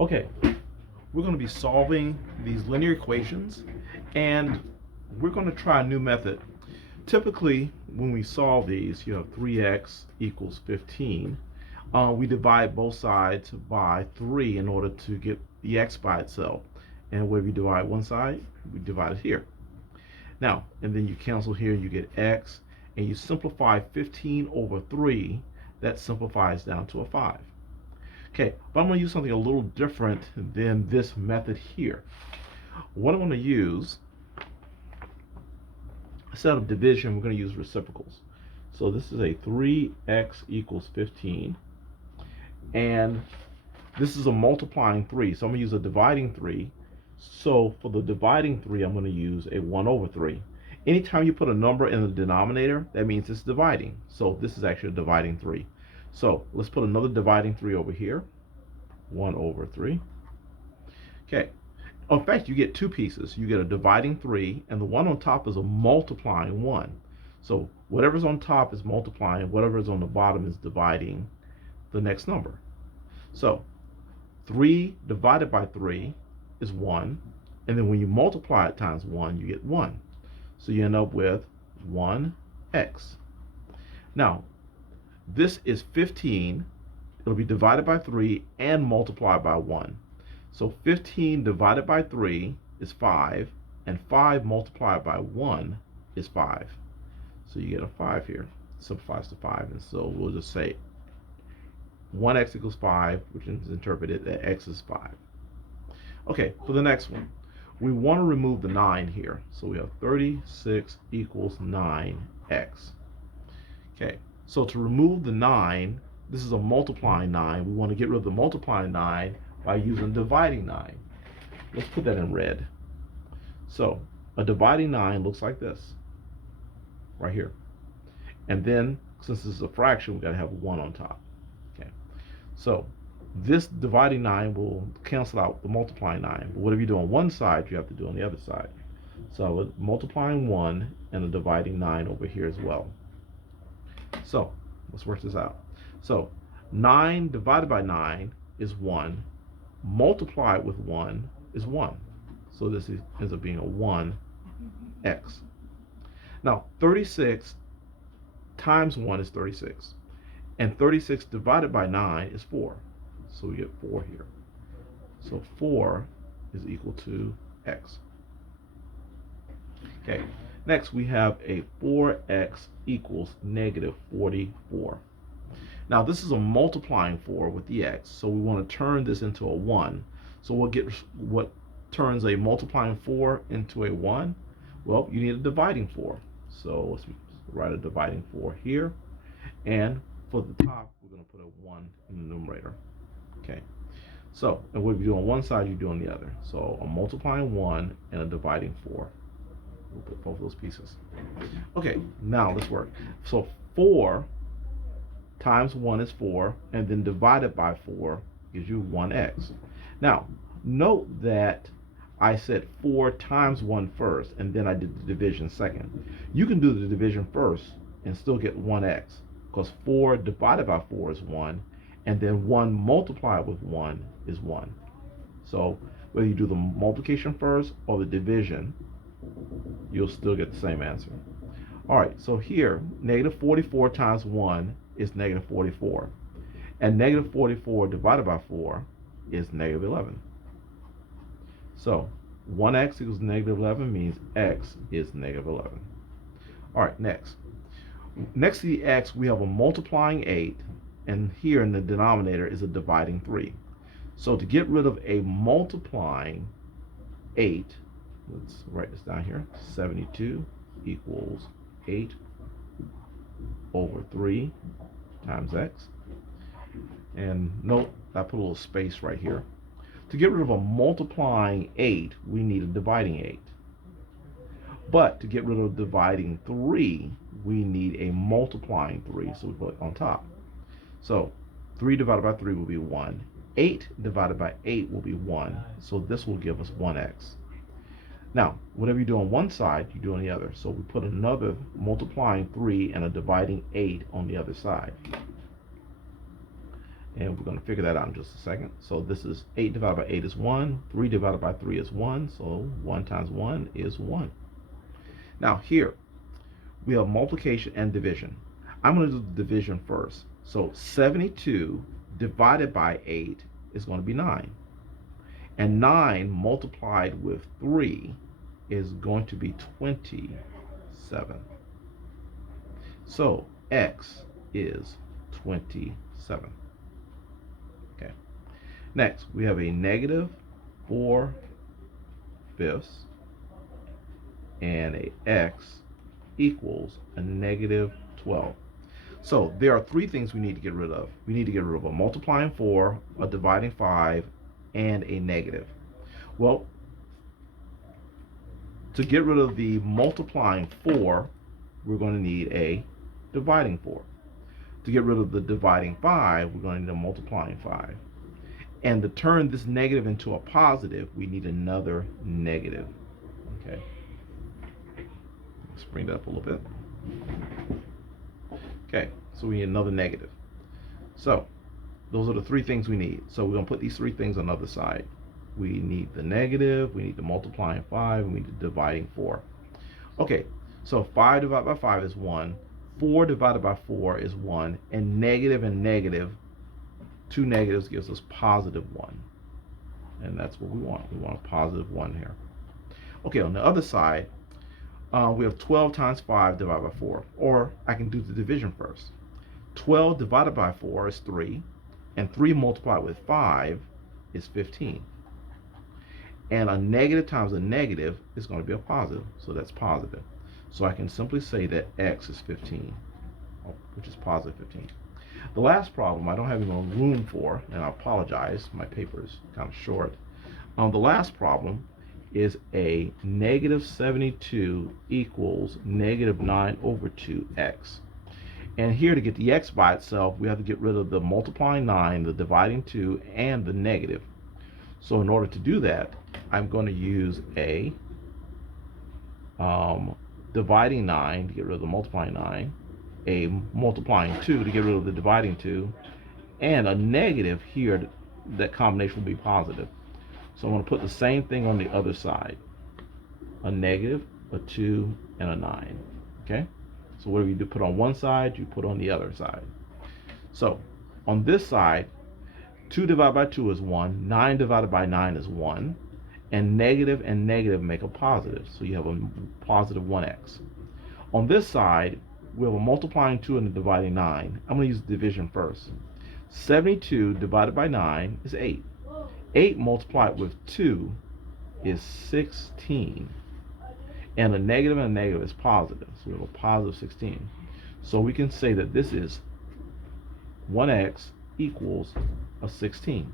Okay, we're going to be solving these linear equations, and we're going to try a new method. Typically, when we solve these, you have 3x equals 15. We divide both sides by 3 in order to get the x by itself. And where we divide one side, we divide it here. Now, and then you cancel here, you get x, and you simplify 15 over 3. That simplifies down to a 5. Okay, but I'm going to use something a little different than this method here. What I'm going to use, instead of division, we're going to use reciprocals. So this is a 3x equals 15. And this is a multiplying 3. So I'm going to use a dividing 3. So for the dividing 3, I'm going to use a 1 over 3. Anytime you put a number in the denominator, that means it's dividing. So this is actually a dividing 3. So let's put another dividing 3 over here. 1 over 3. Okay. In fact, you get two pieces. You get a dividing 3, and the one on top is a multiplying 1. So whatever's on top is multiplying, whatever's on the bottom is dividing the next number. So 3 divided by 3 is 1, and then when you multiply it times 1, you get 1. So you end up with 1x. Now, this is 15. It'll be divided by 3 and multiplied by 1. So 15 divided by 3 is 5, and 5 multiplied by 1 is 5. So you get a 5 here. Simplifies to 5, and so we'll just say 1x equals 5, which is interpreted that x is 5. Okay, for the next one, we want to remove the 9 here. So we have 36 equals 9x. Okay, so to remove the 9, this is a multiplying 9. We want to get rid of the multiplying 9 by using dividing 9. Let's put that in red. So a dividing 9 looks like this, right here. And then, since this is a fraction, we've got to have 1 on top. Okay, so this dividing 9 will cancel out the multiplying 9. But whatever you do on one side, you have to do on the other side. So a multiplying 1 and a dividing 9 over here as well. So let's work this out. So 9 divided by 9 is 1. Multiplied with 1 is 1. So this ends up being a 1x. Now 36 times 1 is 36. And 36 divided by 9 is 4. So we get 4 here. So 4 is equal to x. Okay, next we have a 4x equals negative 44. Now this is a multiplying 4 with the x, so we want to turn this into a 1. So what turns a multiplying 4 into a 1? Well, you need a dividing 4. So let's write a dividing 4 here. And for the top, we're going to put a 1 in the numerator. Okay. So, and what you do on one side, you do on the other. So a multiplying 1 and a dividing 4. We'll put both of those pieces. Okay, now let's work. So 4 times 1 is 4, and then divided by 4 gives you 1x. Now, note that I said 4 times 1 first, and then I did the division second. You can do the division first and still get 1x, because 4 divided by 4 is 1, and then 1 multiplied with 1 is 1. So whether you do the multiplication first or the division, you'll still get the same answer. All right, so here, negative 44 times 1 is negative 44. And negative 44 divided by 4 is negative 11. So 1x equals negative 11 means x is negative 11. All right, next. Next to the x, we have a multiplying 8, and here in the denominator is a dividing 3. So to get rid of a multiplying 8, let's write this down here. 72 equals 8 over 3 times x. And note, I put a little space right here. To get rid of a multiplying 8, we need a dividing 8. But to get rid of dividing 3, we need a multiplying 3, so we put it on top. So 3 divided by 3 will be 1. 8 divided by 8 will be 1, so this will give us 1x. Now, whatever you do on one side, you do on the other. So we put another multiplying 3 and a dividing 8 on the other side. And we're going to figure that out in just a second. So this is 8 divided by 8 is 1. 3 divided by 3 is 1. So 1 times 1 is 1. Now here, we have multiplication and division. I'm going to do the division first. So 72 divided by 8 is going to be 9. And 9 multiplied with 3 is going to be 27. So x is 27. Okay. Next, we have a negative 4/5 and a x equals a negative 12. So there are three things we need to get rid of. We need to get rid of a multiplying 4, a dividing 5, and a negative. Well, to get rid of the multiplying 4, we're going to need a dividing 4. To get rid of the dividing 5, we're going to need a multiplying 5. And to turn this negative into a positive, we need another negative. Okay. Let's bring that up a little bit. Okay, so we need another negative. So those are the three things we need. So we're going to put these three things on the other side. We need the negative, we need the multiplying 5, and we need the dividing 4. Okay, so 5 divided by 5 is 1. 4 divided by 4 is 1. And negative, two negatives gives us positive 1. And that's what we want. We want a positive 1 here. Okay, on the other side, we have 12 times 5 divided by 4. Or I can do the division first. 12 divided by 4 is 3. And 3 multiplied with 5 is 15. And a negative times a negative is going to be a positive. So that's positive. So I can simply say that x is 15, which is positive 15. The last problem I don't have any more room for, and I apologize, my paper is kind of short. The last problem is a negative 72 equals negative 9/2x. And here, to get the x by itself, we have to get rid of the multiplying 9, the dividing 2, and the negative. So in order to do that, I'm going to use a dividing 9 to get rid of the multiplying 9, a multiplying 2 to get rid of the dividing 2, and a negative here. That combination will be positive. So I'm going to put the same thing on the other side. A negative, a 2, and a 9. Okay? So whatever you do put on one side, you put on the other side. So on this side, 2 divided by 2 is 1, 9 divided by 9 is 1, and negative make a positive. So you have a positive 1x. On this side, we have a multiplying 2 and a dividing 9. I'm going to use division first. 72 divided by 9 is 8. 8 multiplied with 2 is 16. And a negative is positive. So we have a positive 16. So we can say that this is 1x equals a 16.